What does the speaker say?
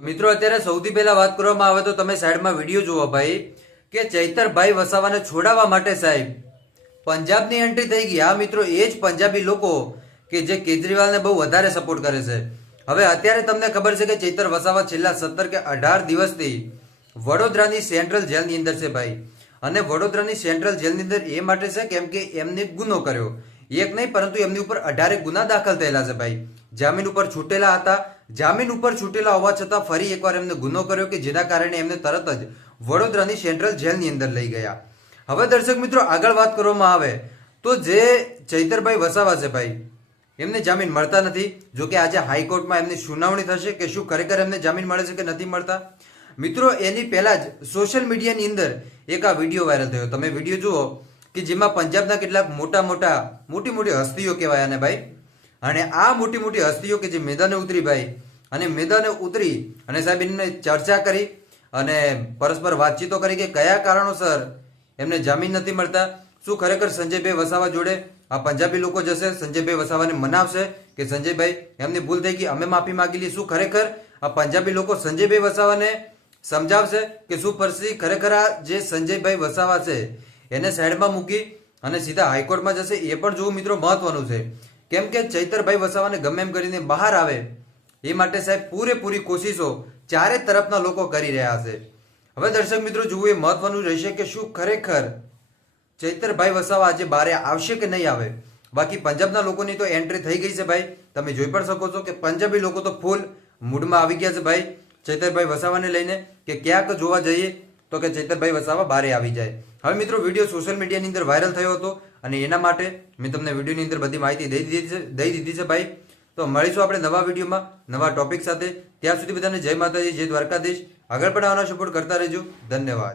મિત્રો, અત્યારે સૌથી પહેલા વાત કરવામાં આવે તો તમે સાઈડમાં વીડિયો જુઓ ભાઈ, કે ચૈતરભાઈ વસાવાને છોડાવવા માટે સાહેબ, પંજાબની એન્ટ્રી થઈ ગઈ. આ મિત્રો, એ જ પંજાબી લોકો કે જે કેજરીવાલને બહુ વધારે સપોર્ટ કરે છે. હવે અત્યારે તમને ખબર છે કે ચૈતર વસાવા છેલ્લા સત્તર કે અઢાર દિવસથી વડોદરાની સેન્ટ્રલ જેલની અંદર છે ભાઈ. અને વડોદરાની સેન્ટ્રલ જેલની અંદર એ માટે છે કેમ કે એમને ગુનો કર્યો. એક નહીં, પરંતુ એમની ઉપર અઢારે ગુના દાખલ થયેલા છે ભાઈ. જામીન ઉપર છૂટેલા હતા. જામીન ઉપર છૂટેલા હોવા છતાં ફરી એકવાર એમને ગુનો કર્યો કે જેના કારણે એમને તરત જ વડોદરાની સેન્ટ્રલ જેલની અંદર લઈ ગયા. હવે દર્શક મિત્રો, આગળ વાત કરવામાં આવે તો જે ચૈતરભાઈ વસાવા છે ભાઈ, એમને જામીન મળતા નથી. જો કે આજે હાઈકોર્ટમાં એમની સુનાવણી થશે કે શું ખરેખર એમને જામીન મળે છે કે નથી મળતા. મિત્રો, એની પહેલા જ સોશિયલ મીડિયાની અંદર એક આ વીડિયો વાયરલ થયો. તમે વીડિયો જુઓ કે જેમાં પંજાબના કેટલાક મોટા મોટા મોટી મોટી હસ્તીઓ કહેવાય અને ભાઈ. અને આ મોટી મોટી હસ્તીઓ કે જે મેદાને ઉતરી ભાઈ, અને મેદાને ઉતરી અને સાહેબ એમને ચર્ચા કરી અને પરસ્પર વાતચીતો કરી કે કયા કારણોસર એમને જામીન નથી મળતા? શું ખરેખર સંજયભાઈ વસાવા જોડે આ પંજાબી લોકો જશે? સંજયભાઈ વસાવાને મનાવશે કે સંજયભાઈ, એમની ભૂલ થઈ ગઈ અમે માફી માંગી શું ખરેખર આ પંજાબી લોકો સંજયભાઈ વસાવાને સમજાવશે કે શું પરિસ્થિતિ ખરેખર આ જે સંજયભાઈ વસાવા છે, એને સાઈડમાં મૂકી અને સીધા હાઈકોર્ટમાં જશે? એ પણ જોવું મિત્રો મહત્વનું છે. કેમ કે ચૈતરભાઈ વસાવાને ગમે એમ કરીને બહાર આવે, એ માટે સાહેબ પૂરેપૂરી કોશિશો ચારે તરફના લોકો કરી રહ્યા છે. હવે દર્શક મિત્રો જોવું એ મહત્વનું રહેશે કે શું ખરેખર ચૈતરભાઈ વસાવા આજે બારે આવશે કે નહીં આવે? બાકી પંજાબના લોકોની તો એન્ટ્રી થઈ ગઈ છે ભાઈ. તમે જોઈ પણ શકો છો કે પંજાબી લોકો તો ફૂલ મૂડમાં આવી ગયા છે ભાઈ. ચૈતરભાઈ વસાવાને લઈને કે ક્યાંક જોવા જઈએ તો કે ચૈતરભાઈ વસાવા બારે આવી જાય. હવે મિત્રો વીડિયો સોશિયલ મીડિયાની અંદર વાયરલ થયો હતો. અને એના માટે મેં તમને વિડીયોની અંદર બધી માહિતી દઈ દીધી છે, દઈ દીધી છે ભાઈ. તો મળીશું આપણે નવા વિડીયોમાં, નવા ટોપિક સાથે. ત્યાં સુધી બધાને જય માતાજી, જય દ્વારકાધીશ. આગળ પણ આવવાનો સપોર્ટ કરતા રહેજો. ધન્યવાદ.